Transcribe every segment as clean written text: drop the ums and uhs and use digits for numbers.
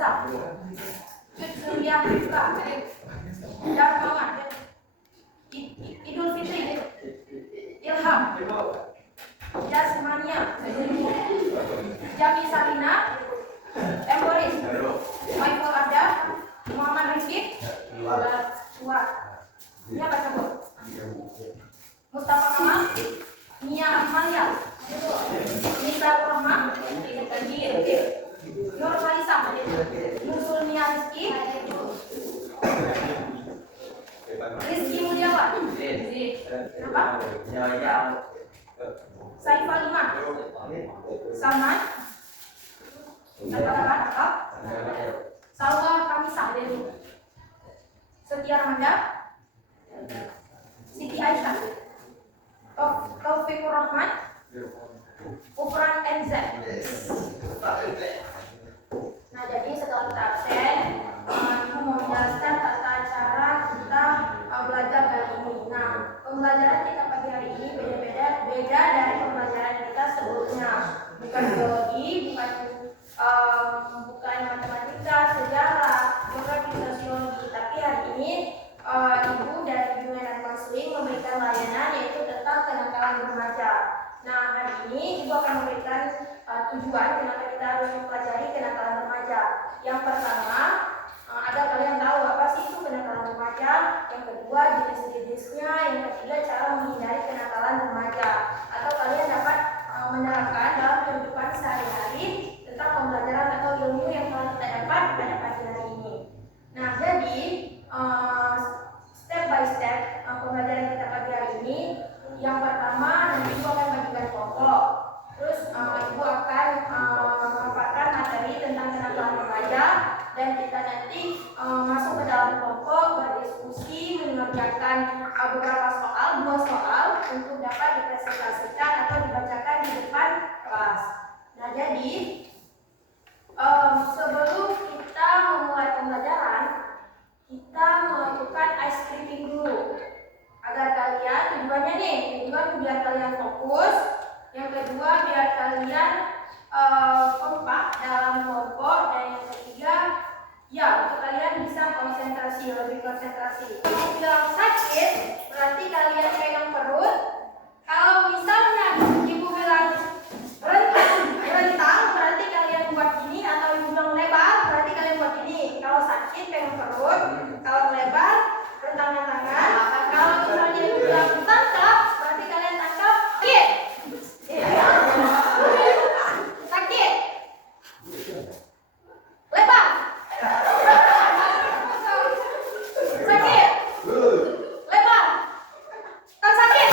Hamzah, Suriah Buka, Darmawan, Idul Fitri, Ilham, Jasmania, Jami Salina, Boris, Michael Abda, Muhammad Rizky, Suat, Nia Bacabu, Mustafa Kamal, Nia Amalia, Nisa Rahman, Nur Falisa, Nursul Nia Rizky, Rizky Mulyawan, Saifah Iman, Salman, Salwa Kamisa, Setia Ramanda, Siti Aisyah, Taufikur Rahman, Ufran NZ. Nah, jadi setelah kita absen, Ibu mau menjelaskan tata cara kita belajar hari ini. Nah, pembelajaran kita pagi hari ini beda dari pembelajaran kita sebelumnya. Bukan biologi, bukan matematika, sejarah, geografi, sosiologi. Tapi hari ini Ibu dari Bimbingan dan Konseling memberikan layanan yaitu tentang kenakalan remaja. Nah, hari ini Ibu akan memberikan tujuan kenapa kita harus mempelajari kenakalan remaja. Yang pertama, agar kalian tahu apa sih itu kenakalan remaja. Yang kedua, jenis-jenisnya. Yang ketiga, cara menghindari kenakalan remaja. Atau kalian dapat menerapkan dalam kehidupan sehari-hari tentang pembelajaran atau ilmu yang telah kita dapat pada pagi hari ini. Nah, jadi step by step pembelajaran kita pagi hari ini. Yang pertama, nanti Ibu akan bagikan kelompok. Terus Ibu akan memaparkan materi tentang kenakalan remaja dan kita nanti masuk ke dalam kelompok, berdiskusi, mengerjakan beberapa soal, 2 soal untuk dapat dipresentasikan atau dibacakan di depan kelas. Nah, jadi sebelum kita memulai pembelajaran, kita melakukan ice scraping dulu. Agar kalian, tujuannya nih, biar kalian fokus. Yang kedua, biar kalian kompak dalam kelompok. Dan yang ketiga, ya, untuk kalian bisa lebih konsentrasi. Kalau bilang sakit, berarti kalian pegang perut. Kalau misalnya Ibu bilang rentang, berarti kalian buat gini. Atau Ibu bilang lebar, berarti kalian buat gini. Kalau sakit, pegang perut. Kalau lebar, rentangkan tangan. Kalau misalnya Ibu bilang tangkap, berarti kalian tangkap. Sakit. Lebar. Sakit. Lebar. Tak sakit.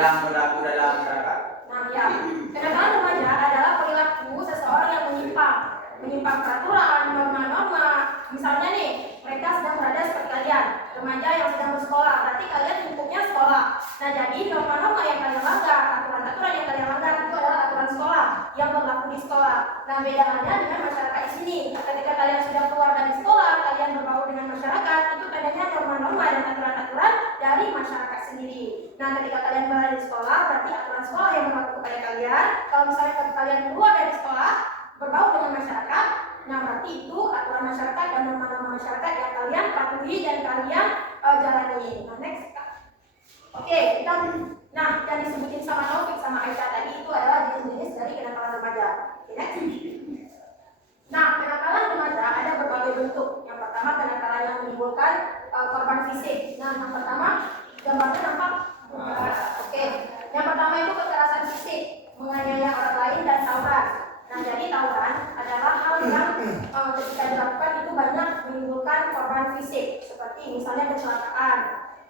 yang berlaku dalam masyarakat. Nah, ya, kenakalan remaja adalah perilaku seseorang yang menyimpang peraturan, norma-norma. Misalnya nih, mereka sedang berada seperti kalian, remaja yang sedang bersekolah. Berarti kalian lingkupnya sekolah. Nah, jadi norma-norma yang kalian langgar, aturan-aturan yang kalian langgar itu adalah aturan sekolah yang berlaku di sekolah. Nah, bedanya dengan masyarakat di sini. Ketika kalian sudah keluar dari sekolah, kalian berbaur dengan masyarakat, itu adanya norma-norma dan aturan-aturan dari masyarakat sendiri. Nah, ketika kalian berada di sekolah, berarti aturan sekolah yang berlaku kepada kalian. Kalau misalnya kalian keluar dari sekolah, berbaur dengan masyarakat, nah berarti itu aturan masyarakat dan norma-norma masyarakat yang kalian patuhi dan kalian jalani. Nah, next. Oke, kita yang disebutin sama Taufik sama Aisyah tadi itu adalah jenis-jenis dari kenakalan remaja. Oke, next. Nah, kenakalan remaja ada berbagai bentuk. Yang pertama, kenakalan yang menimbulkan korban fisik. Nah, yang pertama, gambarnya nampak. Oke. Yang pertama itu kekerasan fisik, menganiaya orang lain dan tawuran. Nah, jadi tawuran adalah hal yang ketika dilakukan itu banyak menimbulkan korban fisik, seperti misalnya kecelakaan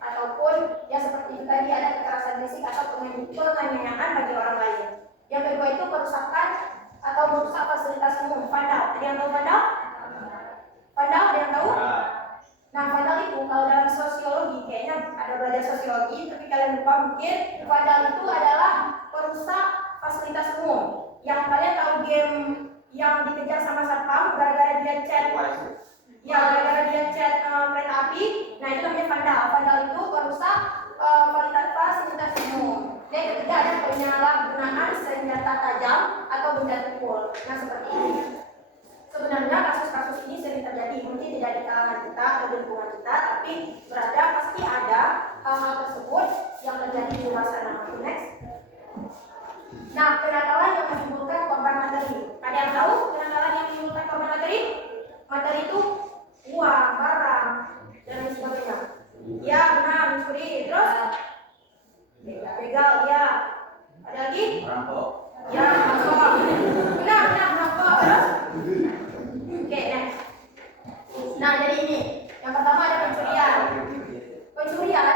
ataupun ya seperti itu tadi ada kekerasan fisik atau penganiayaan bagi orang lain. Yang kedua itu perusakan atau merusak fasilitas umum, vandal. Ada yang tahu vandal? Vandal ada yang tahu? Nah, vandal itu kalau dalam sosiologi, kayaknya ada belajar sosiologi, tapi kalian lupa mungkin, vandal itu adalah perusak fasilitas umum. Yang kalian tahu game yang dikejar sama satpam gara-gara dia chat, ya gara-gara dia chat kereta api, nah itu namanya vandal. Vandal itu perusak fasilitas umum. Dan ketiga ada penyalahgunaan senjata tajam atau benda tumpul. Nah, seperti ini. Sebenarnya kasus-kasus ini sering terjadi, mungkin tidak di kalangan kita atau di lingkungan kita, tapi pasti ada hal-hal tersebut yang terjadi di luar sana. Next. Nah, kenakalan yang menimbulkan korban materi. Ada yang tahu kenakalan yang menimbulkan korban materi? Materi itu uang, barang, dan lain sebagainya. Ya, benar, mencuri. Terus begal, ya. Ada lagi? Merampok. Ya, merampok. Benar, merampok. Terus? Oke, next. Nah, jadi ini. Yang pertama ada pencurian. Pencurian,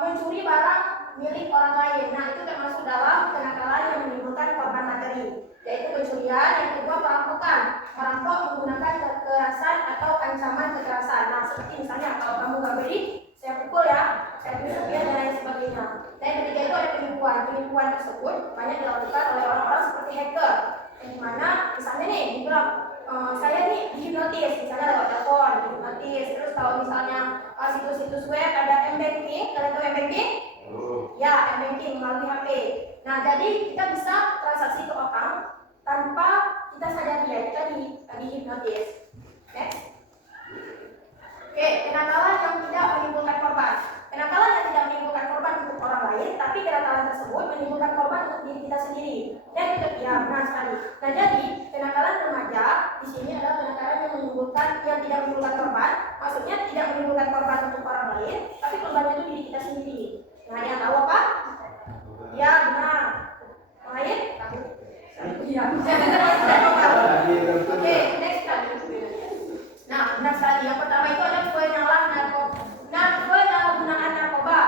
mencuri barang milik orang lain. Nah, itu termasuk dalam kenakalan yang menimbulkan korban materi, yaitu pencurian. Yang kedua, perampokan. Merampok menggunakan kekerasan atau ancaman kekerasan. Nah, seperti misalnya kalau kamu nggak beri, saya pukul ya, saya tusuk ya, dan lain sebagainya. Dan yang ketiga itu ada penipuan. Penipuan tersebut banyak dilakukan oleh orang-orang seperti hacker, yang dimana misalnya nih dibilang saya nih dihipnotis, misalnya lewat telepon dihipnotis. Terus kalau misalnya situs-situs web ada m-banking, kalian tahu m-banking? Ya, m-banking melalui HP. Nah, jadi kita bisa transaksi ke orang tanpa kita sadari ya, kita dihipnotis. Next. Oke, kenakalan yang tidak menimbulkan korban. Kenakalan yang tidak menimbulkan korban untuk orang lain, tapi kenakalan tersebut menimbulkan korban untuk diri kita sendiri. Dan itu ya benar sekali. Nah, jadi kenakalan remaja di sini adalah kenakalan yang tidak menimbulkan korban. Maksudnya tidak menimbulkan korban untuk orang lain, tapi korbannya itu diri kita sendiri. Nah, ada yang tahu apa? Ya, benar. Yang lain? Iya. Oke, next kali. Nah, benar sekali. Yang pertama itu ada penyalahgunaan narkoba.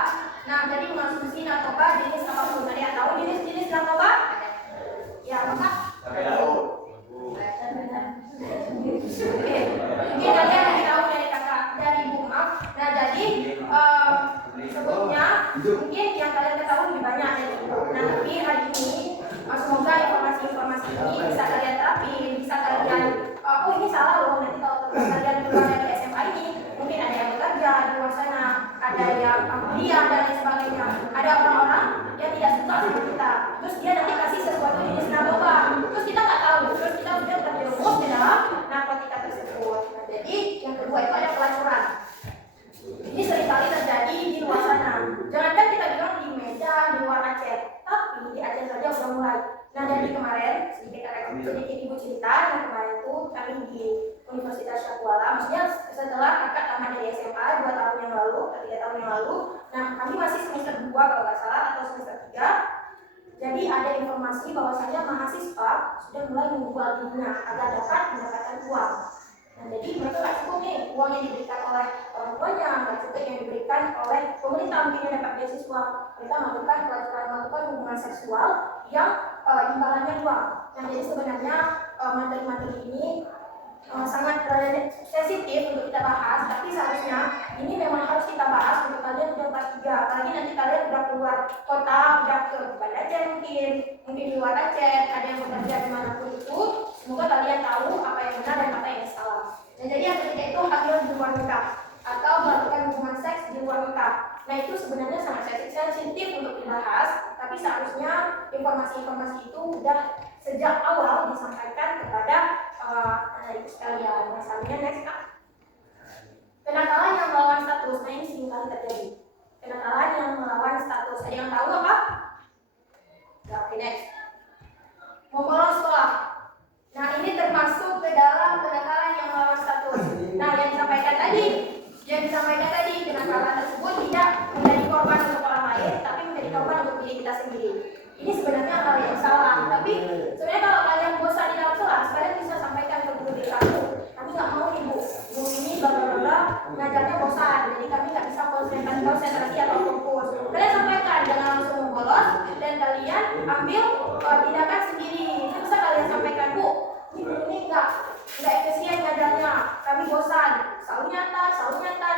Nah, jadi mengonsumsi narkoba jenis apapun. Ada yang tahu jenis-jenis narkoba? Ya, maka Oke. Mungkin kalian lebih tahu dari kakak, dari ibu, maaf. Nah, jadi sebelumnya mungkin yang kalian ketahui lebih banyak dari ibu. Nah, tapi hari ini semoga informasi-informasi ini bisa kalian terapin, bisa kalian ini salah loh, nanti kalau kalian keluar dari SMA ini mungkin ada yang bekerja di luar sana, ada yang kuliah dan lain sebagainya. Ada orang-orang yang tidak suka sama kita, terus dia nanti kasih sesuatu jenis narkoba, terus kita nggak tahu, terus kita sudah terjerumus di dalam narkotika tersebut. Nah, jadi yang kedua itu ada pelacuran. Ini seringkali terjadi di luar sana. Jangankan kita bilang di Medan, di luar Aceh, tapi di Aceh saja sudah mulai. Nah, jadi kemarin sedikit ibu cerita, yang kemarin itu kami di Universitas Syahkuala, maksudnya setelah kakak tamat dari SMA 2 tahun yang lalu, 3 tahun yang lalu. Nah, kami masih semester 2 kalau nggak salah atau semester 3. Jadi ada informasi bahwasanya mahasiswa sudah mulai menjual dirinya agar dapat mendapatkan uang. Nah, jadi mereka nggak cukup nih uang yang diberikan oleh orang tuanya, nggak cukup yang diberikan oleh pemerintah mungkin yang dapat beasiswa. Mereka melakukan hubungan seksual yang imbalannya uang. Nah, jadi sebenarnya materi-materi ini sangat sensitif untuk kita bahas, tapi seharusnya ini bahas untuk kalian udah kelas 3, apalagi nanti kalian udah keluar kota, udah ke Banda Aceh mungkin di luar Aceh, ada yang bekerja dimanapun itu, semoga kalian tahu apa yang benar dan apa yang salah. Dan jadi yang ketiga itu hamil di luar nikah atau melakukan hubungan seks di luar nikah. Nah itu sebenarnya sangat sensitif untuk dibahas, tapi seharusnya informasi-informasi itu udah sejak awal disampaikan kepada anak-anak sekalian. Misalnya next Kak. Kenakalan yang melawan status, nah ini sering kali terjadi. Kenakalan yang melawan status, ada yang tahu apa? Ya, oke, next. Membolos sekolah. Nah ini termasuk ke dalam kenakalan yang melawan status. Nah yang disampaikan tadi, kenakalan tersebut tidak menjadi korban untuk orang lain, tapi menjadi korban untuk diri kita sendiri. Ini sebenarnya hal yang salah. Tapi sebenarnya kalau kalian bosan di dalam kelas, kalian bisa sampaikan ke guru di kamu. Kami nggak mau nih bu, guru ini bla ngajarnya bosan, jadi kami nggak bisa konsentrasi atau fokus. Kalian sampaikan, jangan langsung membolos dan kalian ambil tindakan sendiri. Itu bisa kalian sampaikan, bu, ini nggak efisien ngajarnya, kami bosan, selalu nyatat,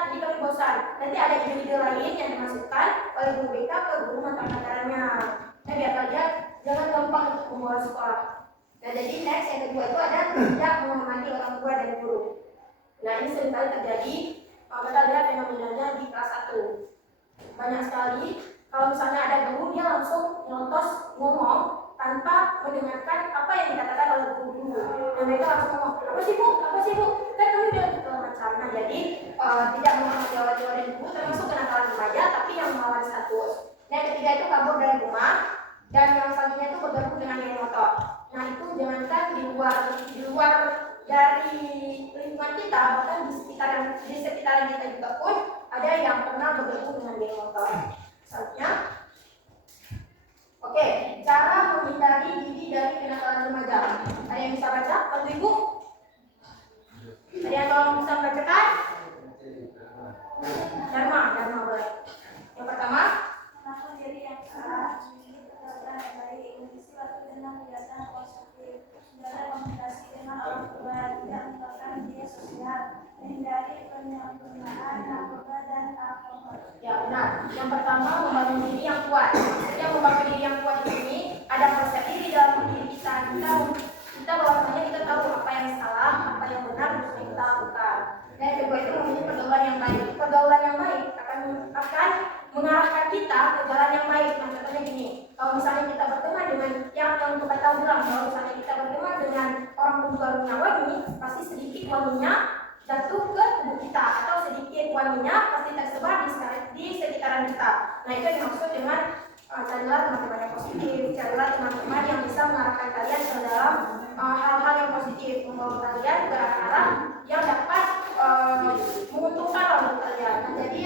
jadi kami bosan. Nanti ada ide-ide lain yang dimasukkan oleh guru BK ke guru mata pelajarannya. Nah biar kalian jangan gampang untuk membolos sekolah. Nah jadi next yang kedua itu ada tidak menghormati orang tua dan guru. Nah ini seringkali terjadi, kita lihat fenomenanya di kelas 1. Banyak sekali, kalau misalnya ada guru dia langsung nyontos ngomong tanpa mendengarkan apa yang dikatakan oleh guru. Dan mereka langsung ngomong, apa sih bu, kan kami udah segala macam. Nah jadi tidak menghormati orang tua dan guru termasuk kenakalan remaja, tapi yang melawan status. Nah yang ketiga itu kabur dari rumah, dan yang selanjutnya itu bergabung dengan geng motor. Nah itu jangankan di luar dari lingkungan kita, bahkan di sekitaran kita juga pun ada yang pernah bergabung dengan geng motor. Selanjutnya, oke, cara menghindari diri dari kenakalan remaja. Ada yang bisa baca, Bapak Ibu? Ada yang tolong bisa membacakan? Dharma boleh. Yang pertama, mengatur diri yang salah, baik mengisi waktu dengan kegiatan positif, menjaga komunikasi dengan orang tua, tidak menggunakan media sosial, menghindari penyalahgunaan narkoba dan alkohol. Ya benar. Yang pertama membangun diri yang kuat. Yang membangun diri yang kuat di sini ada persepsi di dalam diri kita. Kita bahwasanya kita tahu apa yang salah, apa yang benar harus kita lakukan. Dan yang kedua itu memiliki pergaulan yang baik. Pergaulan yang baik akan mengarahkan kita ke jalan yang baik. Nah, contohnya gini, kalau misalnya kita berteman dengan yang kita tahu bilang, kalau misalnya kita berteman dengan orang penjual minyak wangi, pasti sedikit wanginya jatuh ke tubuh kita, atau sedikit wanginya pasti tersebar di sekitaran kita. Nah itu yang dimaksud dengan carilah teman-teman yang positif, carilah teman-teman yang bisa mengarahkan kalian ke dalam hal-hal yang positif, membawa kalian ke arah yang dapat menguntungkan untuk kalian. Nah jadi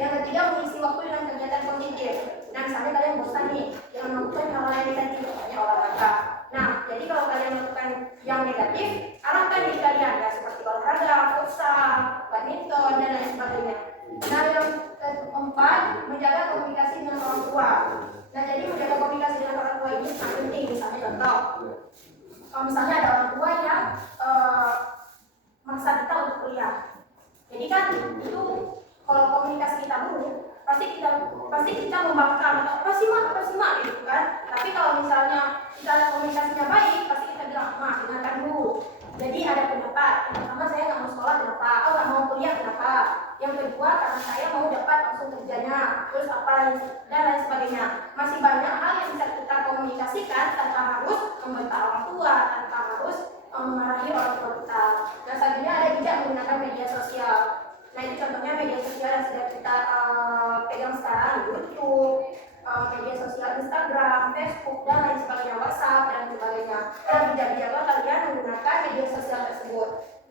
yang ketiga mengisi waktu dengan kegiatan positif. Nah misalnya kalian bosan nih, jangan melakukan hal-hal yang negatif, misalnya olahraga. Nah jadi kalau kalian melakukan yang negatif, arahkan diri kalian ya seperti olahraga, futsal, badminton dan lain sebagainya. Nah yang keempat, menjaga komunikasi dengan orang tua. Nah jadi menjaga komunikasi dengan orang tua ini sangat penting. Misalnya contoh, kalau misalnya ada orang tua yang maksa kita untuk kuliah, jadi kan itu kalau komunikasi kita buruk, pasti kita membangkang atau apa sih mak gitu kan. Tapi kalau misalnya kita komunikasinya baik, pasti kita bilang mak dengarkan dulu. Jadi ada pendapat. Yang pertama saya nggak mau sekolah kenapa? Oh nggak mau kuliah kenapa? Yang kedua karena saya mau dapat langsung kerjanya. Terus apa dan lain sebagainya. Masih banyak hal yang bisa kita komunikasikan tanpa harus membantah orang tua, tanpa harus memarahi orang tua kita. Nah selanjutnya ada tidak menggunakan media sosial. Nah itu contohnya media sosial yang sudah kita pegang sekarang, YouTube, media sosial Instagram, Facebook dan lain sebagainya, WhatsApp dan sebagainya. Dan bijak-bijaklah kalian menggunakan media sosial tersebut.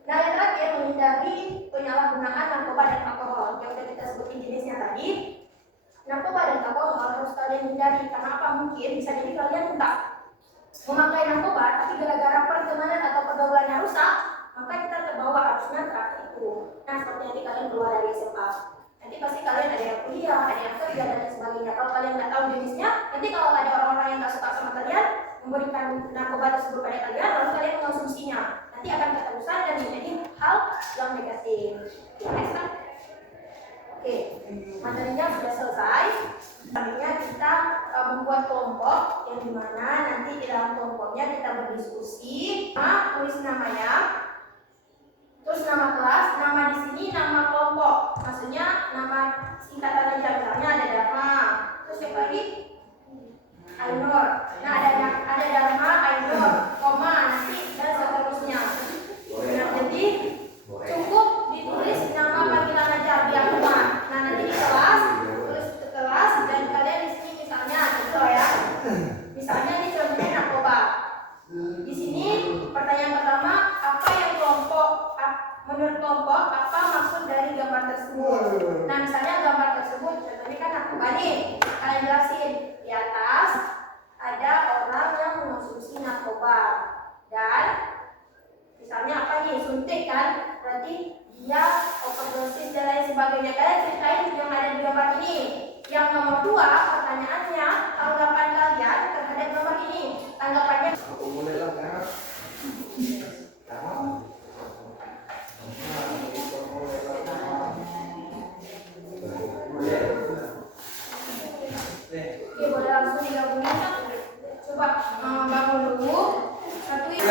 Nah yang terakhir menghindari penyalahgunaan narkoba dan alkohol. Yang sudah kita sebutin jenisnya tadi, narkoba dan alkohol harus kalian hindari karena apa? Mungkin bisa jadi kalian enggak memakai narkoba, tapi gara-gara pertemanan atau pergaulannya rusak, maka kita terbawa arusnya ke arah itu. Nah seperti nanti kalian keluar dari SMA, nanti pasti kalian ada yang kuliah, ada yang kerja dan lain sebagainya. Kalau kalian nggak tahu jenisnya, nanti kalau ada orang-orang yang nggak suka sama kalian memberikan narkoba tersebut pada kalian, lalu kalian mengonsumsinya, nanti akan keterusan dan menjadi hal yang negatif. Next, oke. materinya sudah selesai. Selanjutnya kita membuat kelompok yang dimana nanti di dalam kelompoknya kita berdiskusi, tulis namanya, terus nama kelas, nama di sini nama kelompok, maksudnya nama singkatan aja, misalnya ada Dharma, terus siapa lagi? Ainur. Nah ada Dharma, Ainur, koma nanti dan seterusnya. Nah jadi cukup ditulis nama panggilan aja biar muat. Nah nanti di kelas tulis ke kelas dan kalian di sini misalnya contoh ya. Misalnya ini contohnya narkoba. Di sini pertanyaan pertama, apa yang menurut kelompok apa maksud dari gambar tersebut? Nah misalnya gambar tersebut contohnya kan narkoba nih. Kalian jelasin di atas ada orang yang mengonsumsi narkoba dan misalnya apa nih suntik kan, berarti dia overdosis dan lain sebagainya. Kalian ceritain yang ada di gambar ini. Yang nomor 2 pertanyaannya, tanggapan kalian terhadap gambar ini. Tanggapannya oke, boleh langsung digabungin. Coba bangun dulu. Satuin.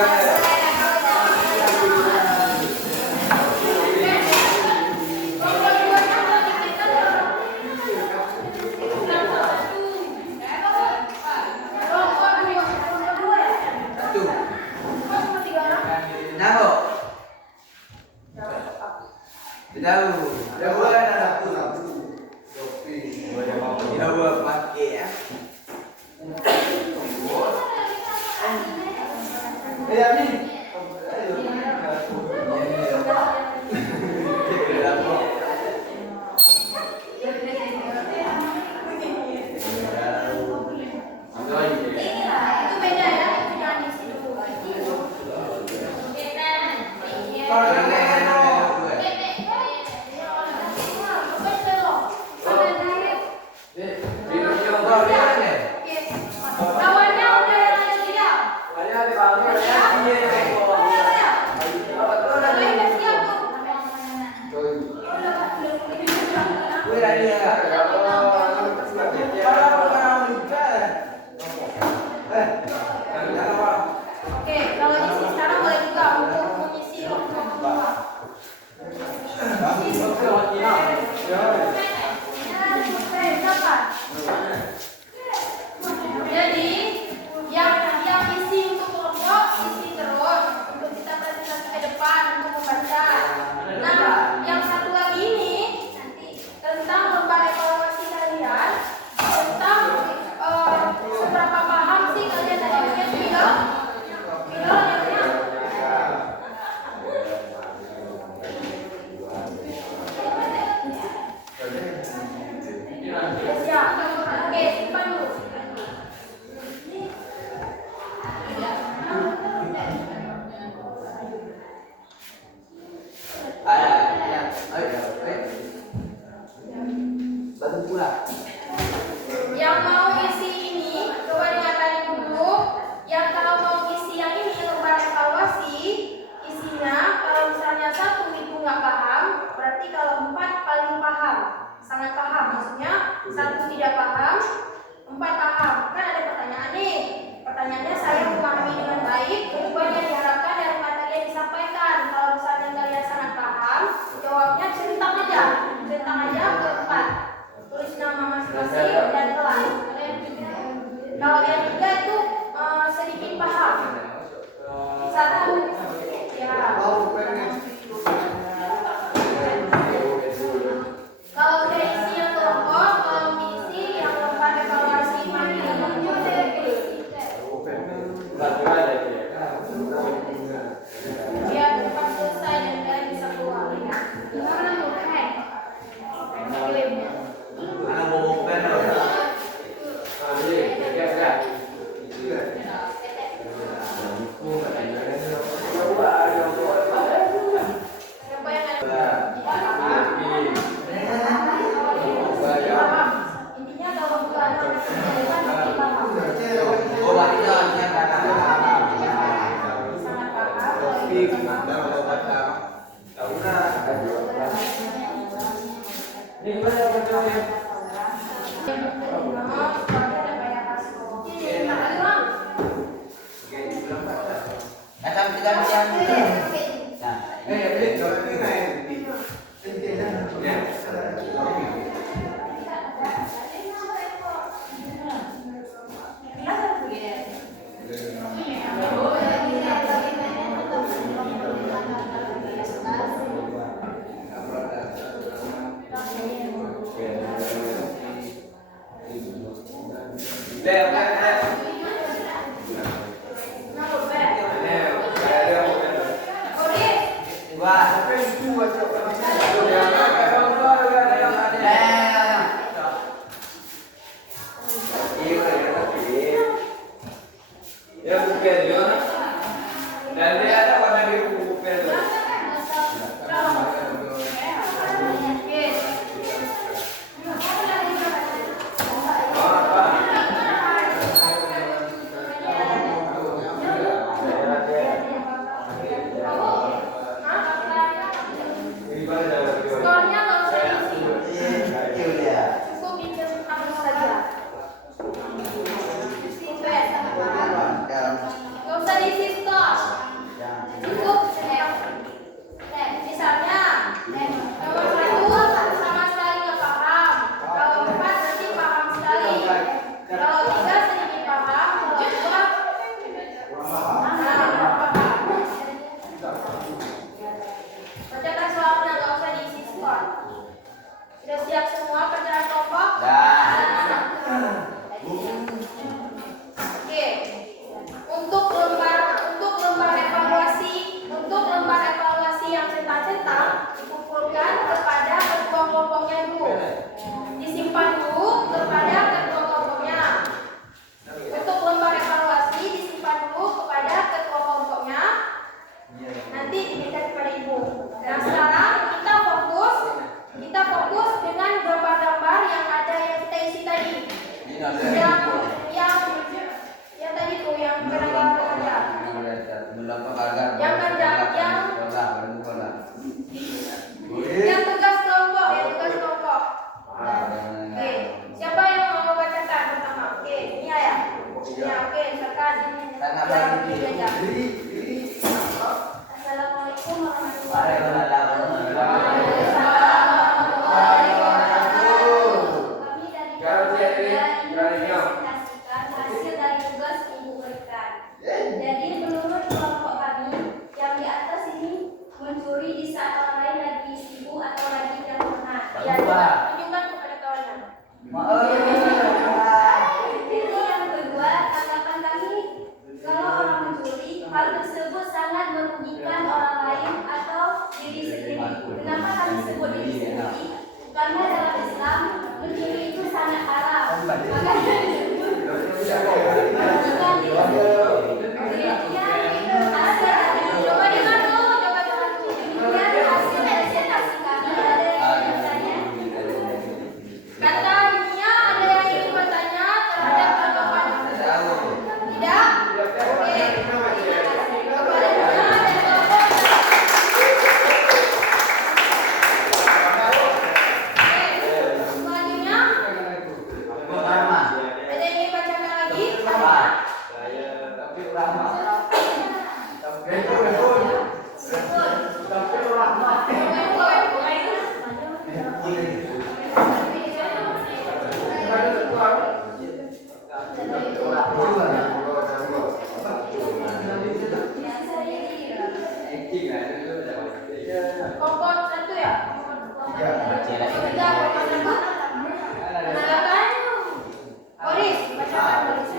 Yang mau isi ini, coba dengarkan dulu. Yang kalau mau isi yang ini lembar evaluasi, isinya kalau misalnya 1 itu nggak paham, berarti kalau 4 paling paham, sangat paham. Maksudnya 1 tidak paham, 4 paham. Kan ada pertanyaan nih. Pertanyaannya saya memahami dengan baik, kemudian yang diharapkan dari materi yang disampaikan. Kalau misalnya kalian sangat paham, jawabnya centang aja ke 4. Tulis nama masing-masing dan kelas. Kalau yang 3 itu sedikit paham. 1 ya. Kalau udah isi yang kelompok, kalau isi yang lembar evaluasi mari biar cepat selesai dan kalian bisa keluar. Skornya nggak usah diisi. Cukup bikin kamu saja. Nggak usah diisi skor. Cukup misalnya nomor 1 sama sekali nggak paham. Kalau 4 berarti paham sekali. Kalau 3 sedikit paham. Kalau 2 bacakan soalnya, nggak usah diisi skor. Sudah siap semua pelajaran kelompok? Oke. Untuk lembar evaluasi yang cetak-cetak dikumpulkan kepada ketua kelompoknya dulu. Disimpan dulu kepada ketua kelompoknya. Untuk lembar evaluasi disimpan dulu kepada ketua kelompoknya. Nanti diberikan kepada ibu. Nah, sekarang kita fokus dengan gambar-gambar yang ada yang kita isi tadi. Yang tadi tuh yang gambar aja. Yang tugas kelompok, Oke, siapa yang mau membacakan pertama? Oke, ini ya. Ya, oke, silakan. Assalamualaikum warahmatullahi wabarakatuh. Kami dari presentasikan hasil dari tugas ibu berikan. Jadi menurut kelompok kami yang di atas ini mencuri di saat orang lain lagi sibuk atau lagi tidak pernah. Ya, tunjukkan kepada kawannya. Jadi yang kedua, tanggapan kami kalau orang mencuri, hal tersebut sangat merugikan orang lain atau diri sendiri. Kenapa kami sebut diri sendiri? Karena dalam Islam mencuri itu sangat haram. Maka kelompok 1 ya? Silakan. Boris, bacakan Boris.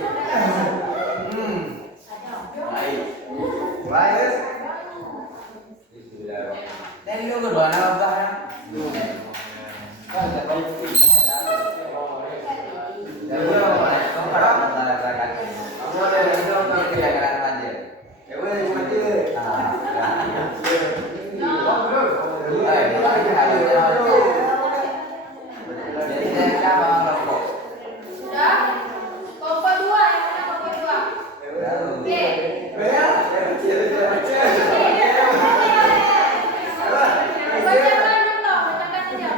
Sudah? Kelompok 2 yang mana kelompok 2? Oke. Bacakan dong, bacakan aja.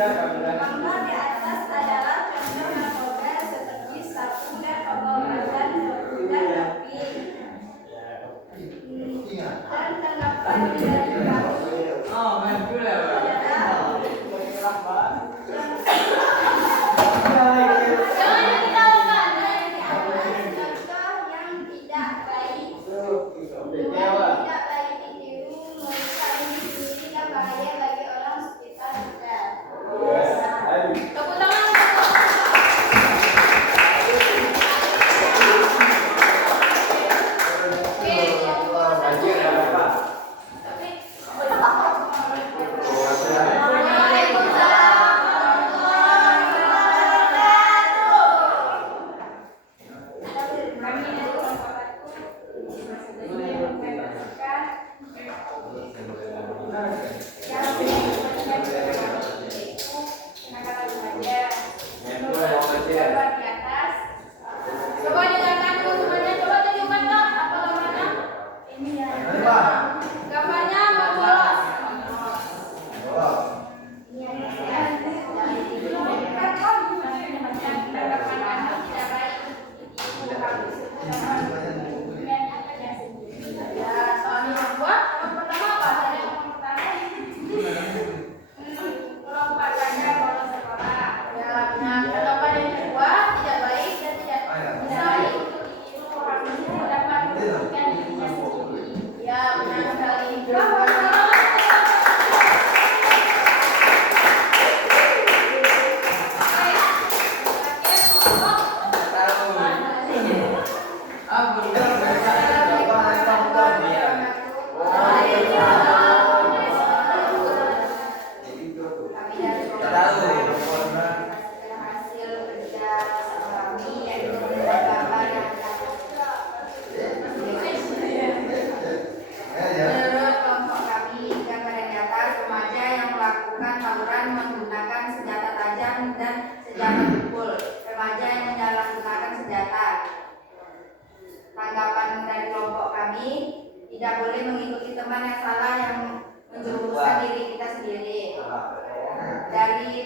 Gambar di atas adalah contoh narkoba seperti sabu dan obat-obatan dan api. Dan tanggapan dari kami.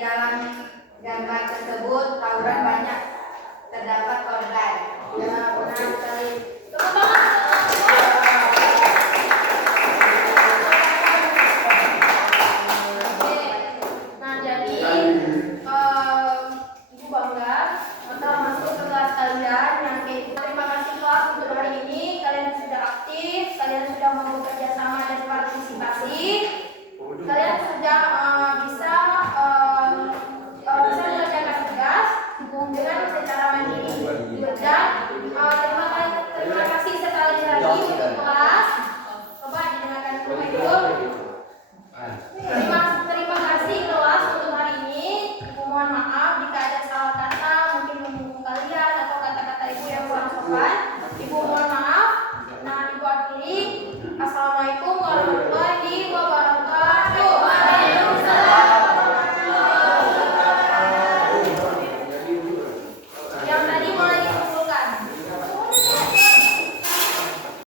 dalam gambar tersebut tawuran banyak terdapat korban. Ya, benar sekali. Tepuk tangan. Oke. Nah, jadi Ibu bangga telah masuk ke kelas kalian yang kayak terima kasih kelas untuk hari ini. Kalian sudah aktif, kalian sudah mau bekerja sama dan partisipasi. Kalian sudah bisa mengerjakan tugas dengan secara mandiri. Dan terima kasih sekali lagi untuk